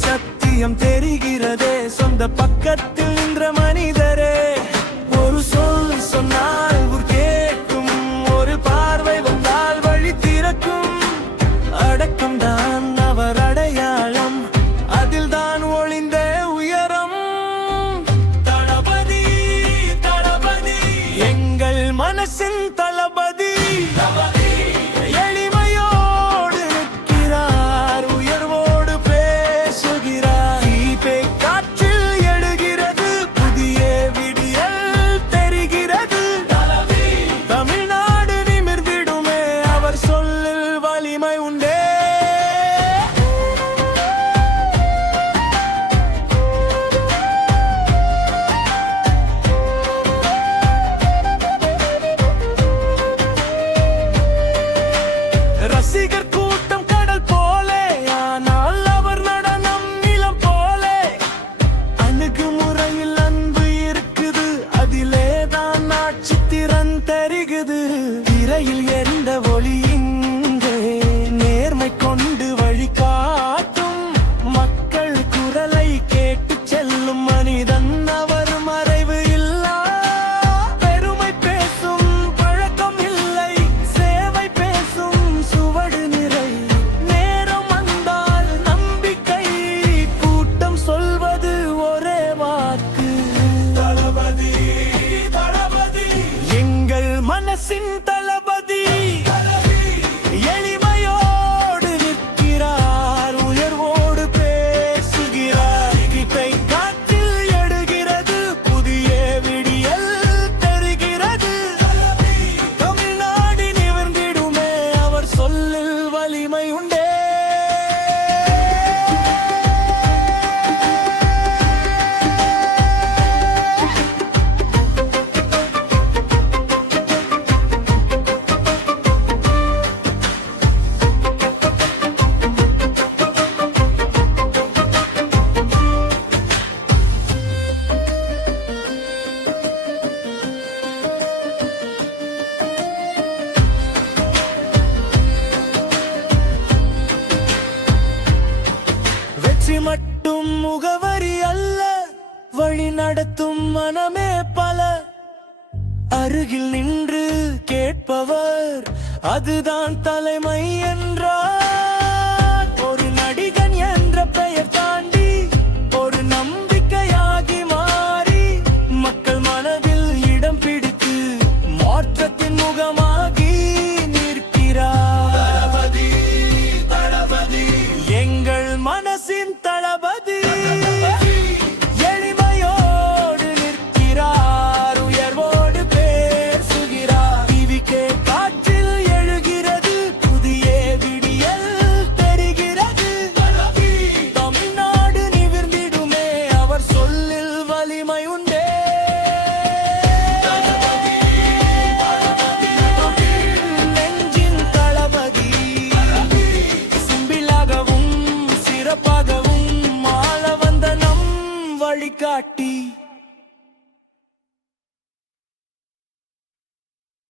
சத்தியம் தெரிகிறதே சொந்த பக்கத்தில் நின்ற மனிதரே ஒரு சொல் சொன்னால் ஊர் கேட்கும் ஒரு பார்வை வந்தால் வழி திறக்கும் அடக்கம் தான் அவர் அடையாளம் அதில் தான் ஒளிந்த உயரம் தளபதி தளபதி எங்கள் மனசின் தளபதி ரசிகர் கூட்டம் கடல் போலே ஆனால் அவர் நடனம் நிலம் போலே அணுகுமுறையில் அன்பு இருக்குது அதிலே தான் ஆட்சி திறன் தருகுது திரையில் எரிந்த ஒளி இங்கே நேர்மை கொண்டு வழிகாட்டும் மக்கள் குரலை கேட்டு செல்லும் மனிதன் அவர் மறைவு இல்லா பெருமை பேசும் பழக்கம் இல்லை சேவை பேசும் சுவடு நிறை நேரம் வந்தால் நம்பிக்கை கூட்டம் சொல்வது ஒரே வாக்கு தளபதி தளபதி எங்கள் மனசின் தளபதி எளிமையோடு நிற்கிறார் உயர்வோடு பேசுகிறார் கிட்டை காற்றில் எடுகிறது புதிய விடியல் தெரிகிறது தமிழ்நாடு நிவர்ந்திடுமே அவர் சொல்லில் வலிமை உண்டே வெற்றி மட்டும் முகவரி அல்ல வழி நடத்தும் மனமே பல அருகில் நின்று கேட்பவர் அதுதான் தலைமை என்றார் ஒரு நடிகன் என்ற பெயர் தாண்டி ஒரு நம்பிக்கையாகி மாறி மக்கள் மனதில் இடம் பிடித்து மாற்றத்தின் முகமாகி நிற்கிறார் தளபதி தளபதி எங்கள் மனசின் தளபதி எளிமையோடு நிற்கிறார் உயர்வோடு பேசுகிறார் டிவிக்கே காற்றில் எழுகிறது புதிய விடியல் தெரிகிறது தமிழ்நாடு நிவிர்ந்திடுமே அவர் சொல்லில் வலிமை உண்டே நெஞ்சின் தளபதி சிம்பிளாகவும் சிறப்பாகவும் ஆள வந்த நம் வழிகாட்டி